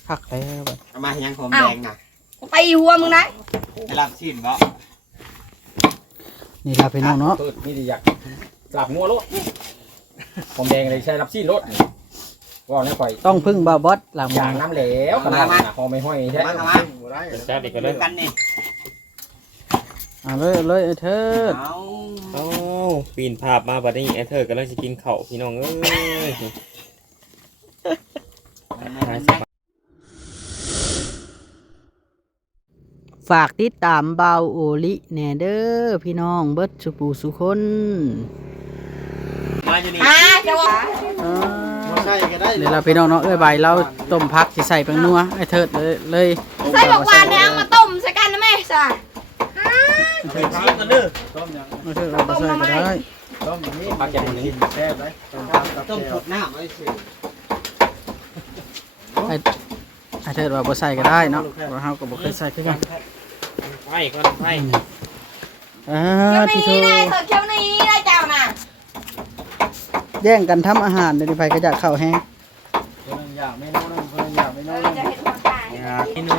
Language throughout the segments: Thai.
คักแล้วเอามายังหอมแดงน่ะไปหัวมึงนะไปรับชิ้นบ่นี่ล่ะพี่น้องเนาะนี่ดิอยากกลับงัวรถผมแดงเลยใช้รับซีนรถว่าเนี่ยข่อยต้องพึ่งบ่บอสหลังอย่างน้ำเหลวขนาดหอมไม่ห้อยใช่มาแซ่บอีกก็เลยกันนี่เลยไอ้เธอเอาเอ้าปีนภาพมาบัดนี้แอเธอร์กำลังจะกินข้าวพี่น้องเอ้ยฝากติดตามเบาโอลิแหน่เด้อพี่น้องเบิดสุปูสุคนมาอยู่นี่จะว่าใช่ก็ได้นี่ล่ะพี่น้องเนาะใบเราต้มผักสิใส่แป้งนัวไอ้เธอเลยใส่บอกหวานเนี่ยเอามาต้มใส่กันนะแม่จ้ะเป็นชิ้นกันเด้อไอ้เธอเราใส่ก็ได้ต้มอย่างนี้ปักอย่างนี้แซ่บไหมต้มสดน้ำไว้สิไอ้เธอว่าบ่ใส่ก็ได้เนาะว่าเฮาก็บ่เคยใส่คือกันไฟก่อนไฟเคี้ยวที่เธนี้อได้เถอะเคี้ยวนี้ได้เจ้าน่ะแย่งกันทำอาหารเดี๋ยวนี้ไผก็อยากเข้าแฮงคนอยากไม่รู้นะคนอยากไม่รู้จะเห็นคนตายเมนู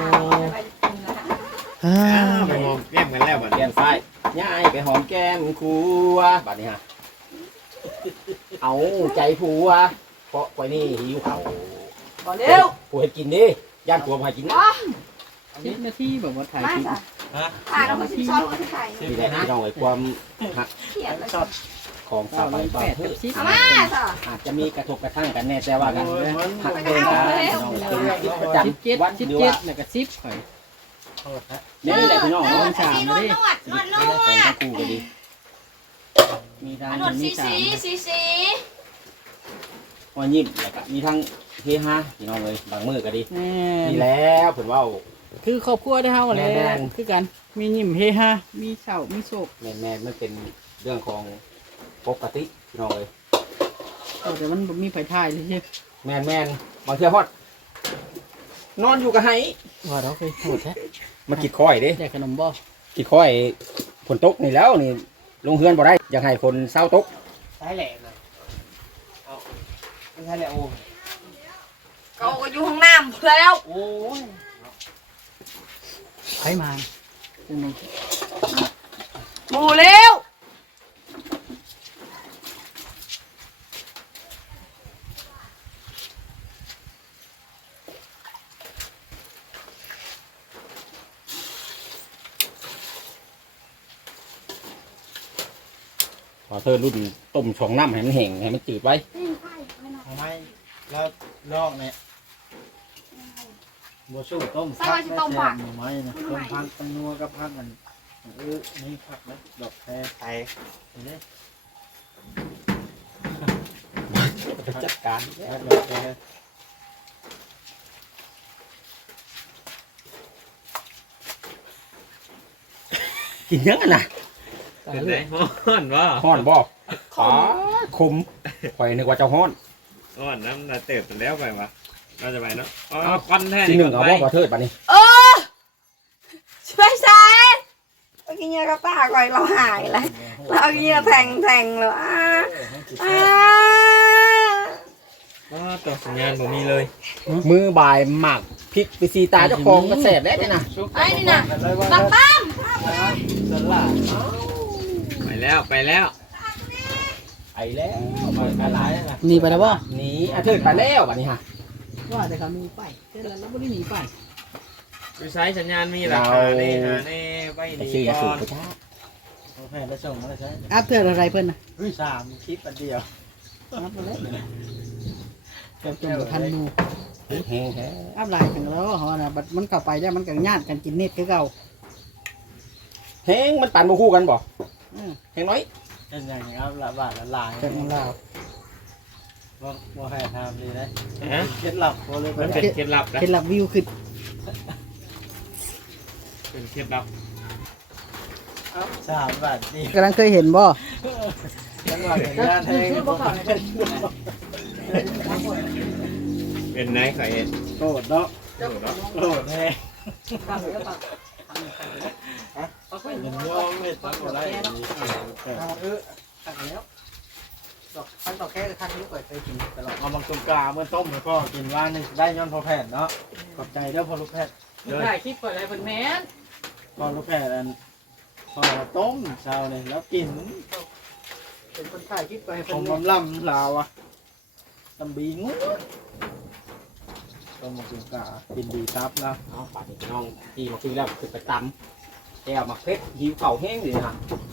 ไปมองแก้มกันแล้วบัดแกนไฟย่ายไปหอมแก้มครัวบัดนี้ฮะเอาใจผัวเพราะไว้นี่หิวเขาบ่เร็วผัวให้กินดิย่านผัวมากินนะ 10นาทีแบบว่าถ่ายมาคลิปจ้ะถ่ายแล้วมันช้อนมันไข่นี่แหละที่เราไอ้ความหักเขียนเลยของสาวใบปลาเพื่อเอามาจ้ะอาจจะมีกระทบกระทั่งกันแน่แต่ว่ากันหักเดินกันน้องเป็นกิจประจำวันหรือว่า 17แล้วก็10ข่อยนี่แหละพี่น้องนน้วองดสีนวดนวดนวดนของวดทั้งคู่ก็ดีมีทางนวดมีสีสามสีว่ายิ้มแล้วก็มีทั้งเฮฮาพี่น้องเลยบางมือก็ดีแน่นี่แล้วเพิ่นว่าคือครอบครัวได้เฮาแหละแม่นคือกันมียิ้มเฮฮามีเศร้ามีโศกแม่นๆมันเป็นเรื่องของปกติพี่น้องเลยแต่มันบ่มีไผถ่ายเลยใช่แม่นบางเทื่อฮอดนอนอยู่กับไห้ว่าเราเคยโหดแท้มากิดข้อยเด้แจกขนมบ่กิดข้อยฝนตกนี่แล้วนี่ลงเฮือนบ่ได้อยากให้คนเศร้าตกใช่แหละนะเอาไม่ใช่แหละโอ้ก็อยู่ห้องน้ำเพื่อแล้วโอ้ยไผมาจังได๋หมูเร็วขอเธอรุ่นต้มชองน้ำให้มันแห้งให้มันจืดไว้ทำไมแล้วลอกเนี่ยบัวสู้ต้มผักไม่แซ่บหน่อไม้นะต้มผักตังนัวกับผักมันนี่ผักนะดอกแครไทยนี่จัดการผักดอกแครกินยังกันน่ะเป็นไรฮ้อนบ่ฮ้อนบ่ขาคมข่อยนึกว่าเจ้าฮ้อนฮ้อนน้ำน่ะเติบเป็นแล้วไปวะเราจะไปเนาะอ๋อควันแท้ที่หนึ่งเอาบ่ขอเทิดป่ะนี่ช่วยใส่เมื่อกี้เนี่ยก็ป้าก่อยเราหายเลยเราเงี้ยแทงเลยอ่าอ๋อตัวสัญญาณผมมีเลยมือบ่ายหมักพริกไปซีตาเจ้าของก็แสบแล้วเนี่ยนะไอ้นี่นะบักปั้มสลัดไปแล้วไปแล้วไปแล้วอะไรนะหนีไปแล้วบ่หนีอาเทิดไปแล้วป่ะนี่ฮะว่าแต่เขาหนีไปแต่เราบ่ได้หนีไปดูใช้สัญญาณมีราคานี่หานี่ไปไปดีซื้อยาสูก่บอนไปจ้าโอเคแล้วส่งมาแล้วใช่อัพเทิดอะไรเพิ่นน่ะสามคลิปอันเดียวอัพมาแล้วเก็บจนบ่ทันหมู่แห้งแท้อัพหลายจังแล้วเฮาน่ะบัดมันเข้าไปแล้วมันก็ญาติกันกินเน็ตคือเก่าแห้งมันปั่นบ่คู่กันบ่อือแห้งน้อยเป็นอย่างนี้ครับละบาทละลายจังของเราบ่ให้ทำดีนะฮะเคล็ดลับบ่เลยมันเป็นเคล็ดลับนะเคล็ดลับวิวขึ้นเป็นเคล็ดลับ 3 บาทดีกำลังเคยเห็นบ่จังหวะเป็นญาติแทงเป็นไหนใครเห็นโกรธเนาะโอ้โหเนาะโกรธแน่มันย่องเลยตั้งบ่ได้ตักแล้วดอกพักดอกแค่ทางนี้ก่อนเคยกินตลอดเอามังตุงกาเมื่อต้มแล้วก็กินว่านี่ได้ย้อนพอแผ่นเนาะขอบใจเด้อพอลูกแพทย์ถ่ายคลิปก่อนเลยเพิ่นแม่นพอลูกแพทย์อันพอต้มเช้าเลยแล้วกินเป็นคนถ่ายคลิปก่อนให้ขเพิ่องนลำลาวอ่ะลำบีงูต้มมังตุงกากินดีครับแล้วเอาป่านนี้พี่น้องที่มาคุยแล้วคือไปตำแก้วมาเพชรหิวเข่าแห้งเลยฮะ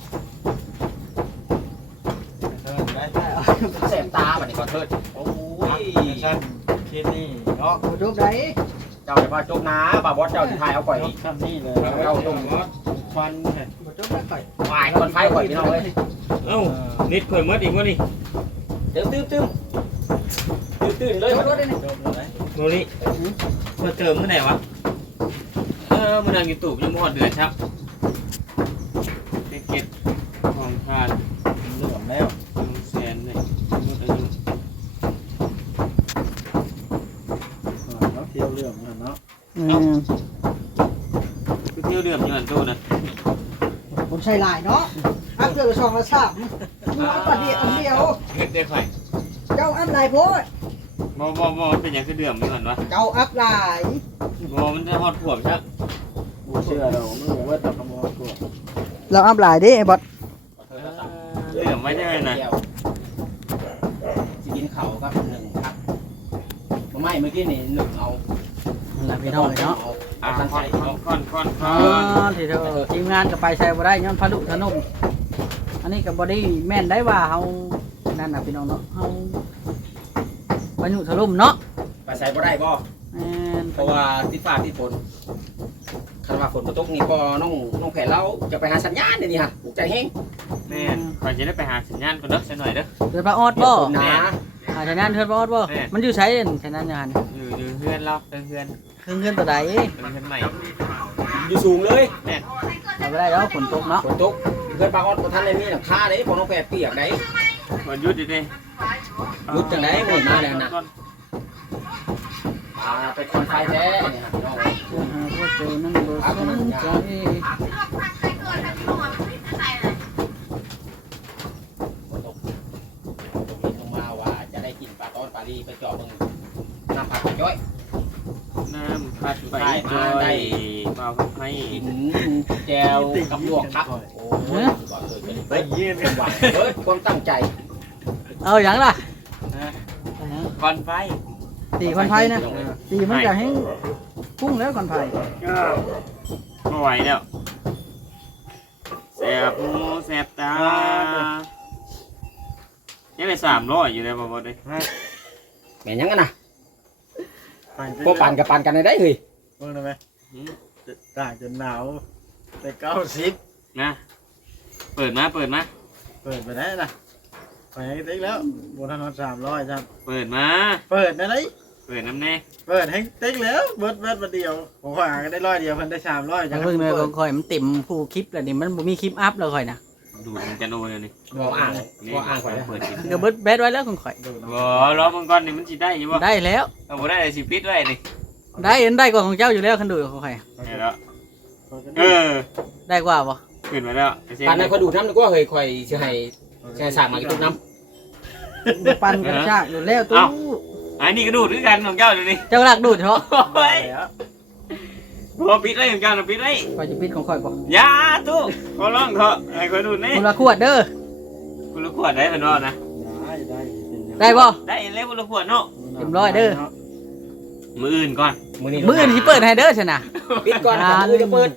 ได้แสบตาบัดนี้ก่อนเถิดโอ้ยชั้นคิดนี่เนาะรูปใดเจ้าจะมาจกน้าบ่าวบอสเจ้าสิทายเอาก่อยทำนี่เลยเอาต้มควันเห็ดบ่จบได้ก่อยวายคนไฟก่อยพี่น้องเลยเอ้านิดข่อยหมดอีกบ่นี่เดี๋ยวตื้มเลยจบรถได้นี่จบเลยโมนี่มาเติมเมื่อไหร่วะมันนั่งอยู่ตู้ยังบ่ฮอดเดือนครับเก็บของทานเหลือมแล้ว 200,000เลยหมดอายุแล้วเที่ยวเหลือมกันเนาะคือเที่ยวเดือมอยู่อันตู้นะผมใช้ลายเนาะอัพเจอช่องละ3มึงอัพประเดี๋ยวอันเดียวเฮ็ดได้ข่อยเจ้าอัพลายโพดบ่มันเป็นหยังคือเดือมอยู่หั่นวะเจ้าอัพลายบ่มันจะฮอดขวบซักกูเชื่อเราไม่รู้ว่าจะขโมยกูเราอัพลายเด้ไอ้บอสเดือมไว้ได้นะสิกินเข่าครับหนึ่งครับไม่เมื่อกี้นี่หนึ่งเอานั่นพี่น้องเนาะเอาตั้งใจค่อนอ๋อที่เธอทีมงานก็ไปใช้บ่ได้ย้อนพะลุทะนุ่มอันนี้ก็บ่ได้แม่นได้ว่าเฮานั่นน่ะพี่น้องเนาะเฮาพายุถล่มเนาะไปใส่บ่ได้บ่แม่นเพราะว่าติดฟ้าติดฝนคันว่าฝนตกนี่ก็น้องแผนเราจะไปหาสัญญาณนี่ฮะปลุกใจแห้งแม่นข่อยจะได้ไปหาสัญญาณก่อนเด้อสักหน่อยเด้อเดือนพระออดบ่หนาอาจจะนั่นเทือนพระออดบ่แม่นมันอยู่ใช้เด่นใช้นั่นงานอยู่เพื่อนเราเพื่อนเครื่องเงินตัวใดใหม่อยู่สูงเลยแม่นเอาไปได้แล้วฝนตกเนาะฝนตกเพื่อนปลาออดบ่ทันได้มีหลังคาเด้พอน้องแผนเปียกได้วันหยุดดิหยุดจังได๋หมดมาแล้วนะ เป็นคนไฟแท้เนี่ยพี่น้องว่าเจอนั่นบ่สนใจฝนตกตกลงมาว่าจะได้กินปลาต้อนปลาลีไปเจาะมึงน้ำปลาจ้อยน้ำพัดไปจอยเบาให้กินแจวกับลวกครับโอ้ยก่อนเลยเป็นไปยืนหวานเฮ้ยความตั้งใจเอาอย่างล่ะก่อนไฟตีคนไทยนะตีมันจะให้พุ่งแล้วคนไทยไม่ไหวแล้วแสบหูแสบตายังได้300อยู่เลยบ่ได้แม่นยังกันนะพวกปั่นกับปั่นกันได้เฮ้ยเพิ่งได้ไหมต่างจนหนาวแต่90 นะเปิดมาเปิดไปได้นะไปให้ติ๊กแล้วบนถนน300ครับเปิดมาเปิดนะได้เปิดน้ำแน่เปิดให้ติ๊กแล้วเบิดมาเดียวผมหาก็ได้100เดียวเพิ่นได้300 แต่เพิ่งเลยค่อยมันเต็มผู้คลิปแล้วนี่มันบ่มีคลิปอัพแล้วค่อยนะดูดมันจะโนเลยนี่บ่อ่างบ่อ่างไปเปิดกินก็เบิดแบดไว้แล้วของข่อยบ่รอมันก่อนนี่มันสิได้อยู่บ่ได้แล้วเอาบ่ได้เลยสิปิดไว้นี่ได้กว่าของเจ้าอยู่แล้วคันดูของข่อยได้แล้วอได้กว่าบ่ขึ้นมาแล้วปั่นให้คอยดูดน้ำดีกว่าเฮ้ยคอยสิให้สร้างมาอีกทุกน้ปั่นกระชากอยู่แล้วตู้อันนี้ก็ดูดด้วยกันของเจ้าเดี๋ยวนี้เจ้ารักดูดเถอะโอ้ยพอปิดไว้ของเจ้าน่ะปิดไว้ข่อยจะปิดของข่อยบ่อย่าตู้ขอร้องเถอะให้คอยดูดนี่คนละขวดเด้อคุณละขวดได้เพิ่นว่านะได้บ่ได้แล้วคุณละขวดเนาะเต็มร้อยเด้อมื้ออื่นก่อนำมื้อนี้มื้ออื่นสิเปิดให้เด้อซั่นน่ะปิดก่อนมื้อจะเปิด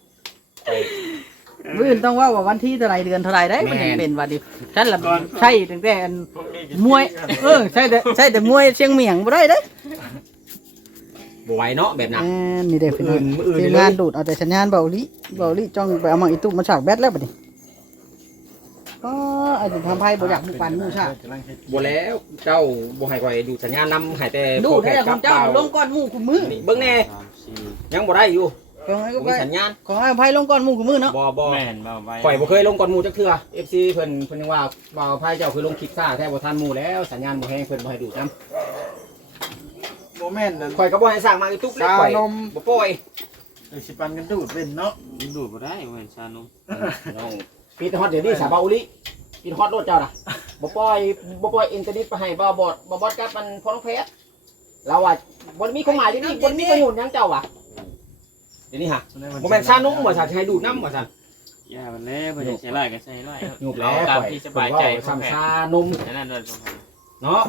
มื้ออื่นต้องว่าวันที่เท่าไหร่เดือนเท่าไหร่ได้มันยังเป็นว่าดิฉันละใช่ตั้งแต่อันมวยใช่แต่มวยเชียงเมียงบ่ได้เด้บ่ไหวเนาะแบบนั้นนี่ได้เป็นทีมงานดูดเอาแต่สัญญาณเบาลิจ้องไปเอามาอีตุมาฉากแบตแล้วบัดนี้ก็ไอ้ทำไพ่บ่อยากบุกปันมู่ชาบ่แล้วเจ้าบ่ให้คอยดูสัญญาณนำให้แต่ดูดให้ของเจ้าลงก้อนหมู่คุมือนี่เบิ่งแน่ยังบ่ได้อยู่ของไอ้ก็มีไปสัญญาณของไอ้ไพ่ลงก้อนหมู่คุมือเนาะบ่แม่นเบาไปข่อยบ่เคยลงก่อนหมู่จักเทื่อ FC เพิ่นยังว่าบ่าวไพ่เจ้าเคยลงคลิปซ่าแท้บ่ทันหมู่แล้วสัญญาณบ่แฮงเพิ่นบ่ให้ดูดนำโมเมนต์นั้นข่อยก็บ่ให้สร้างมาอีตุกเลยข่อยบ่ปล่อยสิปันกันดูดเป็นเนาะมันดูดบ่ได้เว้ยชานมน้องปิดฮอตเดี๋ยวนี้สาบาอุลิปิดฮอตรถเจ้าน่ะบ่ปล่อยอินเทอร์เน็ตไปให้บ่บอดกับมันพอน้องเพชรเราอ่ะบ่มีความหมายที่นี่บ่มีประโยชน์หยังเจ้าว่ะเดี๋ยวนี้ฮะบ่แม่นซานุ่มบ่ซั่นให้ดูดน้ำบ่ซั่นอย่ามันแล้วเพิ่นจะใช้ไล่ก็ใช้ไล่หยุบแล้วตามที่สบายใจซ้ำซานุ่มนั่นนั่นสมพันธ์เนาะ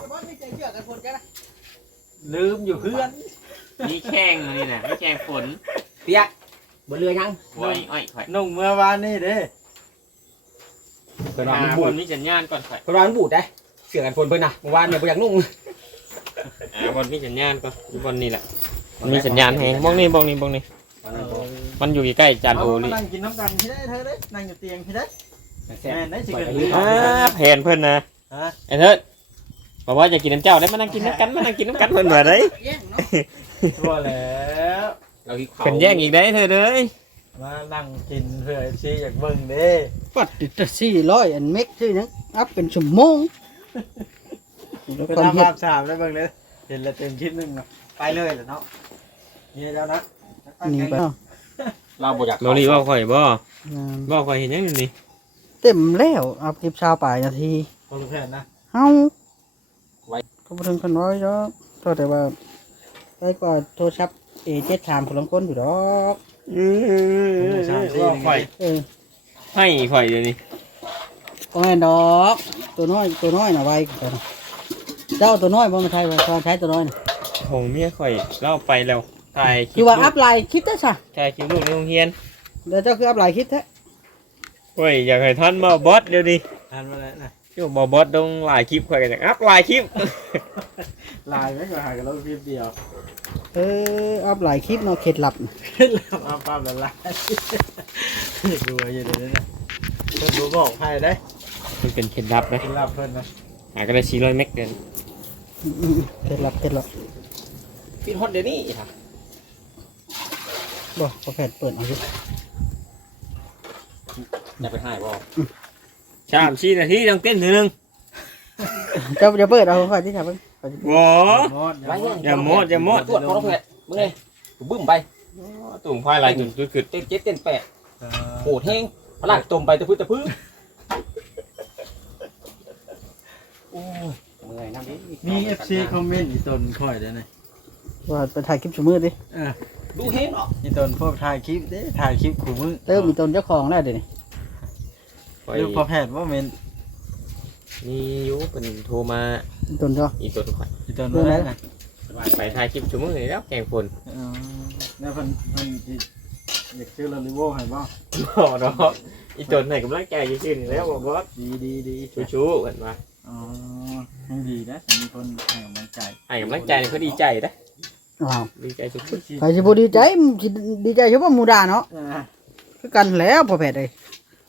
ลืมอยู่เพื่อนมีแข้งนี่น่ะมีแข้งฝนเปียกบ่เรือยังไว้อ้อยข่อยนุ่งเมื่อวานนี่เด้เพิ่นว่าหามันคบูดนมีสัญญาณก่อนข่อยเพิ่นว่ามันบูดได้เสือกันฝนเพิ่นน่ะเมื่อวานเนี่ยบ่อยากนุ่งบอลมีสัญญาณก่อนบอลนี่แหละมันมีสัญญาณแฮงบ้องนี่มันอยู่ใกล้ๆจานโอนี่นั่งกินน้ำกันที่ได้เธอเด้นั่งอยู่เตียงที่ได้แซ่บแม่ได้สิปล่อยเกินไปเรื่อยแผนเพิ่นนะฮะไอ้เถิดบอกว่าจะกินน้ำเจ้าได้มานั่งกินน้ำกันเพิ่นว่าได้ทั่วแล้วเราหิวข้าวเพิ่นแย่งอีกได้เถิดเอ้ยมานั่งกินเพื่อชีอยากเบิ่งเด้ปัดติด400อันเมกชื่อหยังอัพเป็นชั่วโมงไปทำภาพสามได้เบิ่งเลยเห็นแล้วเต็มคลิปนึงไปเลยแหละเนาะนี่เจ้านะนี่ไปเราบ่อยากโรลี่ว่าข่อยบ่งานบ่ข่อยเห็นยังอยู่นี่เต็มแล้วอัพคลิปชาวป่ายนาทีคนละแผนนะเฮาก็บ่ถึง1,100ดอกก็แต่ว่าไปกว่าโทรศัพท์ A73 คนละคนอยู่ดอกว่าข่อยเออให้ข่อยเดี๋ยวนี้บ่แม่นดอกตัวน้อยน่ะไวกว่านะเจ้าตัวน้อยบ่มาใช้ว่าใช้ตัวน้อยน่ะของเมียข่อยเล่าไปแล้วถ่ายคลิคือว่าอัพไลน์คลิปได้ซะถ่ายคลิปลูกในโรงเรียนเดี๋ยวเจ้าคืออัพไลน์คลิปแท้โอ้ยอยากให้ท่านมาบอสเดี๋ยวนี้อ่านมาแล้วนะที่มาบอสต้องหลายคลิปข่อยกันอัพหลายคลิปลายไม่ก็หายกันแล้วคลิปเดียวเอออัพไลน์คลิปเนาะเคล็ดลับเอาภาพละลายดูอะไรอยู่เดี๋ยวนี้นะเพิ่นรู้บอกใครได้มันเป็นเคล็ดลับนะกินลาบเพิ่นนะหากันได้400เมกเดือนเคล็ดลับปิดฮอตเดี๋ยวนี้ค่ะบ่พอแพทย์เปิดเอาอยู่อย่าไปให้บ่ 3-4 นาทีต้องเต้นทีนึงเจ้าจะเปิดเอาค่อยที่ทำเบิ่งค่อยสิบ่มอดไรอย่าโมดอย่าโมดตรวจพอน้องเพชรมึงเลยบึ้มไปตุ่มพายหลายจุดจุดเต้น7เต้น8โหดแฮงพลังตมไปตะพื้นโอ้ยเมื่อยน้ำดิมี FC คอมเมนต์อีตนค่อยได้นะว่าไปถ่ายคลิปชั่วมือดิดูเห็นเนาะอีตนพวกถ่ายคลิปเด้ถ่ายคลิปขู่มือเริ่มมีตนเจ้าของแล้วเดี๋ยวนี้ลูกพอแพทย์ว่าเมนมีอยู่เป็นโทรมามีตนเจ้าอีตัวข่อยอีตนว่าได้นะไปถ่ายคลิปชั่วโมงนี้แล้วแกงฝนแล้วเพิ่นสิอยากซื้อลอริโวให้บ่บ่เนาะอีตัวไหนกำลังใจซื่อๆนี่แล้วบ่บอสดีชูๆกันมาอ๋อยังดีนะมีคนให้กำลังใจให้กำลังใจนี่เขาดีใจนะอ้าวดีใจสุดใครสิบ่ดีใจมันสิดีใจเฉพาะหมู่ด่าเนาะคือกันแล้วพอแพทย์เอ้ย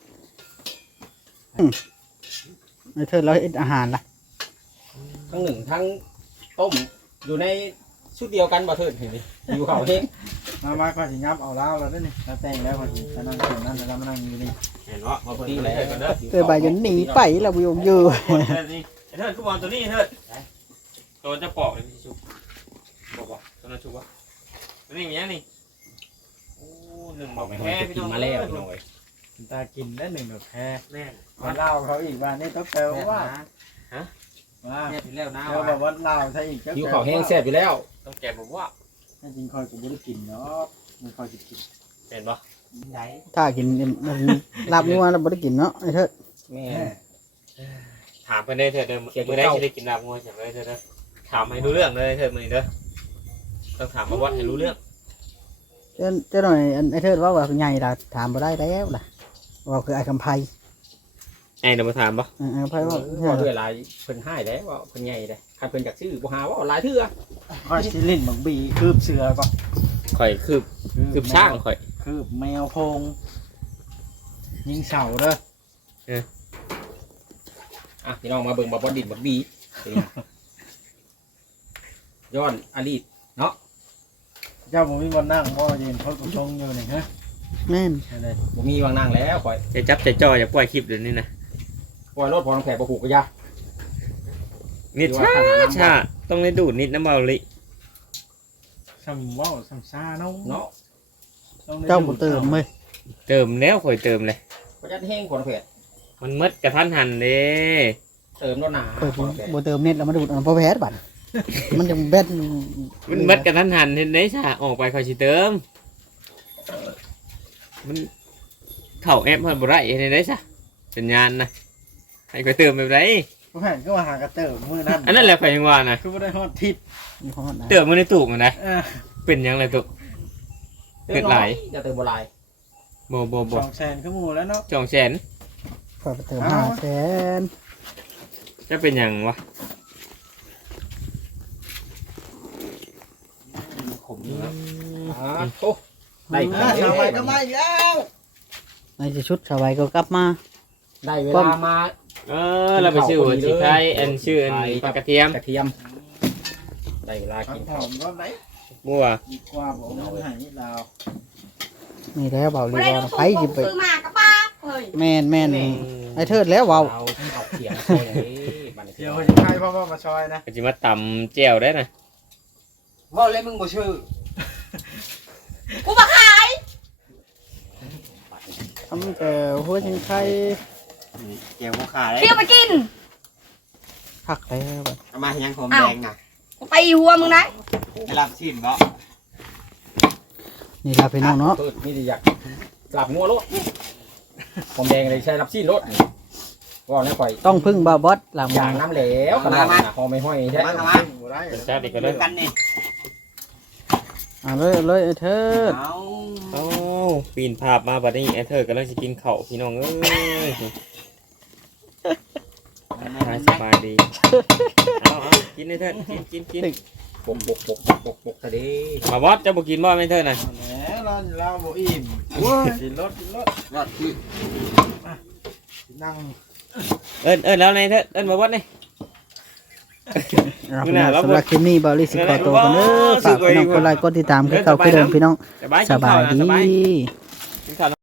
ไอ้เธอเราเฮ็ดอาหารล่ะทั้งหนึ่งทั้งต้มอยู่ในชุดเดียวกันบ่เถิดเห็นดิอยู่เขาเฮงมาก็สิยับเอาแล้วแล้วนี่เราแต่งแล้วพอสิจะนั่งตรงนั้นแล้วมานั่งอยู่นี่เห็นว่ามาเปิดเลยกันเด้อเกิดไปจนหนีไปแล้วบ่ยอมอยู่นี่เถิดกูมองตัวนี้เถิดตัวจะปอกเลยชุบบอกตัวนั้นชุบวะตัวนี้มีอย่างนี้โอ้หนึ่งบอกไม่แค่ให้พี่กิน้นองมาแล้วพี่น้องเอ้ยตากินแล้วหนึ่งดอกแคร์แน่มาเล่าเขาอีกว่านี่ต้องแปลว่าว่าแซ่บอยู่แล้วนะเขาบอกว่าเล่าซะอีกหิวเขาวแห้งแซ่บอยู่แล้วต้องแกบอกว่าจริงคอยกูไม่ได้กินเนาะมันคอยจะกินเห็นปะได้ถ้ากินมันลาบงัวเราบ่ได้กินเนาะไอ้เธอแม่ถามไปได้เถิดเดิมเมื่อได้จะได้กินลาบงัวจากเลยเถิดเด้อถามให้รู้เรื่องเลยเถิดมือเด้อต้องถามมาวัดให้รู้เรื่องเจ้าหน่อยไอ้เธอว่าใหญ่ล่ะถามบ่ได้แล้วล่ะว่าคือไอ้คำไพไอ้เดี๋ยวมาถามปะไอ้คำไพว่าว่าด้วยหลายเพิ่นให้แล้วว่าเพิ่นใหญ่เลยคันเพิ่นอยากซื้อบ่หาว่าหลายเทื่อคอยชิลินบังบีคืบเสือก่อนข่อยคือช่างข่อยคืบแมวโพงยิงเสาเด้ออ่ะพี่น้องมาเบิ่งบ่ดินบ่บีย้อนอลีตเจ้าผมมีบอลนั่งบ่ยืนเขากชงอยู่นี่ฮะแม่นอะไรบ่มีวางนั่งแล้วข่อยจะจับจะจ่ออย่าปล่อยคลิปเดี๋ยวนี้นะปล่อยรถพอน้องแผลบ่ผูกก็ยานิดช้าต้องได้ดูดนิดน้ำเบาลิซ้ำว่าวซ้ำซ่าเนาะเนาะเจ้าบ่เติมเว้ยเติมแล้วข่อยเติมเลยก็จะแห้งพอน้องแผลมันมืดกระทันหันเด้เติมรถหนาเปิดบ่เติมเน็ตแล้วมาดูดเอาพอแพทบัดมันจะแบตมันเบิดกันทันหันเห็นได้ซะออกไปค่อยสิเติมมันเข้าแอปเพิ่นบ่ได้เห็นได้ซะสัญญาณนะให้ค่อยเติมแบบไรผู้แผ่นก็มาหากระเติมมือนั่นอันนั้นแหละข่อยยังว่านะคือไม่ได้ฮอดทิศเติมมันในตู้มันนะเออเป็นหยังไงตู้ เกิดหลายจะเติมบ่หลายบ่ 200,000คือหมู่แล้วเนาะ 200,000 พอไปเติม500,000 จะเป็นหยังวะขมเนาะโอ้ได้ชาวไปก็มาอีกแล้วในที่ชุดชาวไว้ก็กลับมาได้เวลามาเราไปซื้อหัวจีไข่อันชื่ออันปลากระเทียมกระเทียมได้เวลาผักิกนหอมรอบไหนมั่วดีกว่าผมเอาให้ลาวนี่แล้วเบาลีไม่ได้ว่าดูไปถูสิกไปซื้อมากระป้าเฮ้ยแม่นไอ้เทิดแล้วเว้าเอาเขียงโซยบันเดี๋ยวจะใครพ่อมาซอยนะก็จะมาตำแจ่วได้นะว่าเลยมึงบ่ชื่อกูบักหายทำแต่หัวชิงไข่เจียวขาเลยเที่ยวไปกินผักแล้วบัดเอามาให้ยังผมแดงน่ะกูไปหัวมึงนะไปรับชิ้นบ่นี่ล่ะพี่น้องเนาะเปิดมีแต่อยากกลับงัวรถผมแดงเลยใช้รับซีนรถว่าแล้วข่อยต้องพึ่งบ่าวบอสหลังอย่างน้ำเหลวขนาดน่ะพอไม่ห้อยใช่มามาบ่ได้เป็นชาติอีกก็เลยกันนี่เลยไอ้เทิดเอาเอ้าปีนภาพมาบัดนี้ไอ้เธอกำลังจะกินข้าวพี่น้องเอ้ยสบายดีเอากินไอ้เธอกินปกทะเลมาบอสจะบ่กินบ่ไม่เธอน่ะแหมเราบ่อิ่มกินรถรอดที่นั่งเอิ้นแล้วในเธอเอิ้นมาบอสนี่สำหรับคลิปนี้บาลีสิขอตัวกันเด้อฝากพี่น้องกดไลค์กดติดตามคือเก่าคือเดิมพี่น้องสบายสบายดีกินข้าว